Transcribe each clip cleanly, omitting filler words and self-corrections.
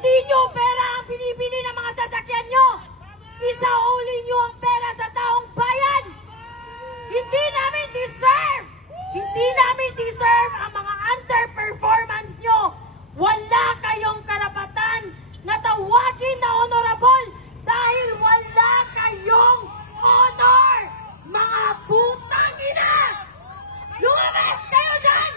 Hindi nyo pera ang binibili ng mga sasakyan nyo. Isauli nyo ang pera sa taong bayan. Hindi namin deserve. Hindi namin deserve ang mga underperformance nyo. Wala kayong karapatan na tawagin na honorable dahil wala kayong honor. Mga putang ina! Lumabas kayo dyan!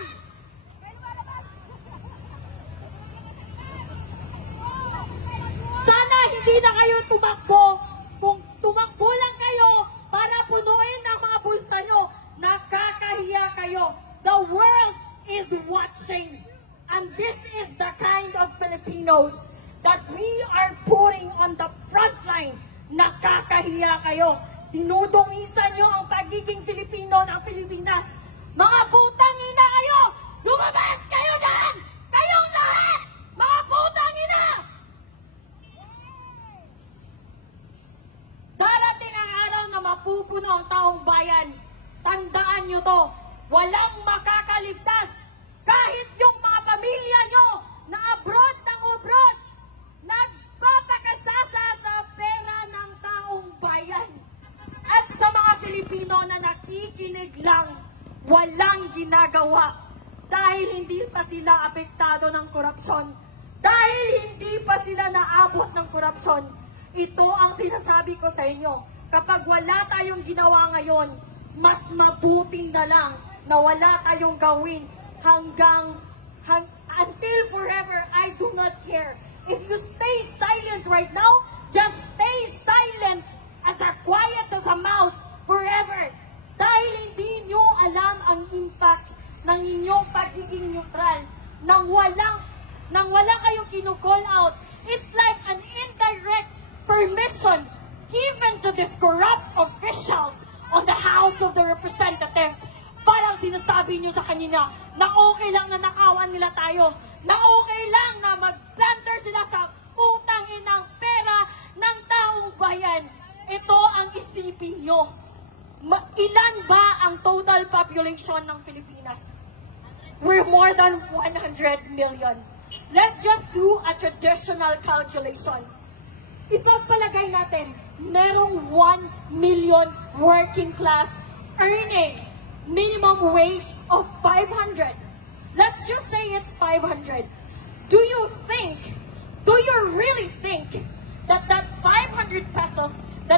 Sana hindi na kayo tumakbo. Kung tumakbo lang kayo para punuin ang mga bulsa nyo, nakakahiya kayo. The world is watching. And this is the kind of Filipinos that we are putting on the front line. Nakakahiya kayo. Dinudungisan nyo ang pagiging Filipino ng Pilipinas. Mga putang ina kayo! Lumabas kayo dyan! Kayong lahat! Mga putang ina! Darating ang araw na mapupuno ang taong bayan. Tandaan nyo to. Walang makakaligtas. Kahit yung mga pamilya nyo na abroad ng abroad, nagpapakasasa sa pera ng taong bayan. At sa mga Filipino na nakikinig lang, walang ginagawa dahil hindi pa sila apektado ng korupsyon. Dahil hindi pa sila naabot ng korupsyon. Ito ang sinasabi ko sa inyo. Kapag wala tayong ginawa ngayon, mas mabuting na lang na wala tayong gawin until forever. I do not care. If you stay silent right now, just stay silent as quiet as a mouse forever. Dahil hindi nyo alam ang impact ng inyong pagiging neutral. Nang wala kayong kinu-call out, it's like an indirect permission given to these corrupt officials on the House of the Representatives. Parang sinasabi nyo sa kanina na okay lang na nakawan nila tayo, na okay lang na mag-planter sila sa utang inang pera ng taong bayan. Ito ang isipin nyo. Ilan ba ang total population ng Pilipinas? We're more than 100 million. Let's just do a traditional calculation. Ipagpalagay natin, merong 1 million working class earning minimum wage of 500. Let's just say it's 500. Do you really think that 500 pesos